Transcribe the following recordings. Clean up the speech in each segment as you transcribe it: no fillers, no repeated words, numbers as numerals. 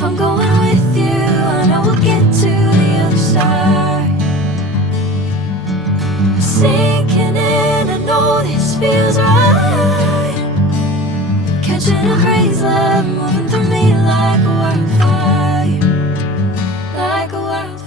If I'm going with you, I know we'll get to the other side. Sinking in, I know this feels right. Catching a breeze, love moving through me like a wildfire, like a wildfire.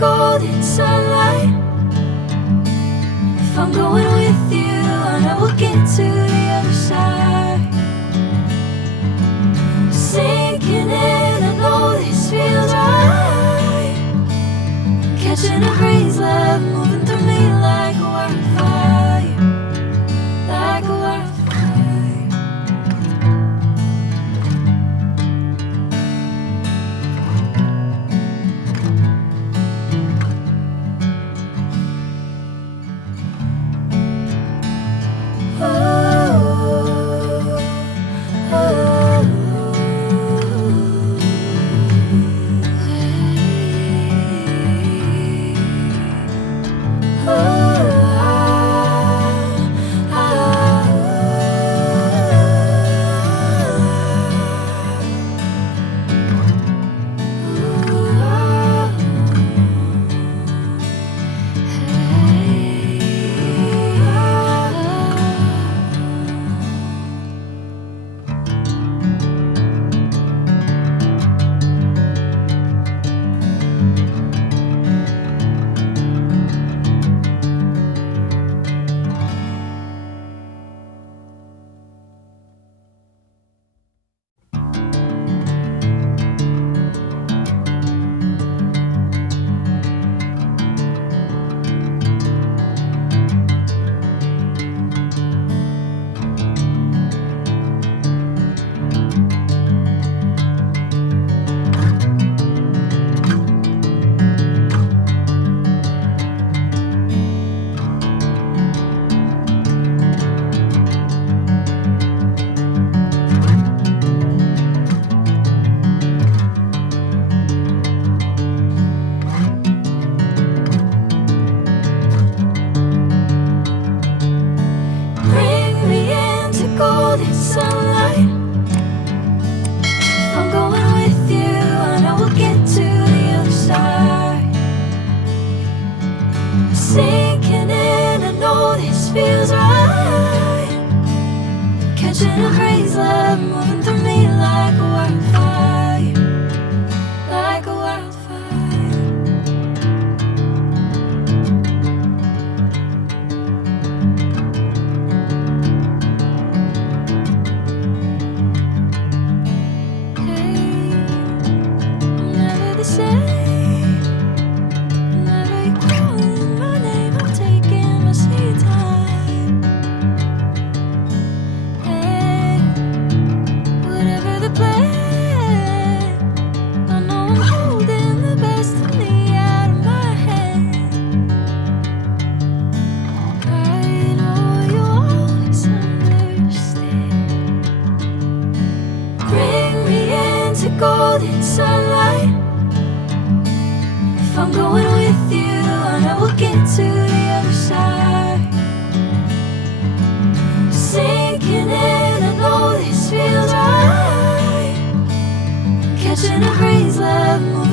Golden sunlight. If I'm going with you, I know we'll get to the other side. Sinking in, I know this feels right. Catching a breeze, love moving through me like a wildfire, like a wildfire. Sinking in, I know this feels right. Catching a breeze, love moving through me like a wildfire, like a wildfire. Hey, I'm never the same. Golden sunlight. If I'm going with you, I know we'll get to the other side. Sinking in, I know this feels right. Catching a breeze, love.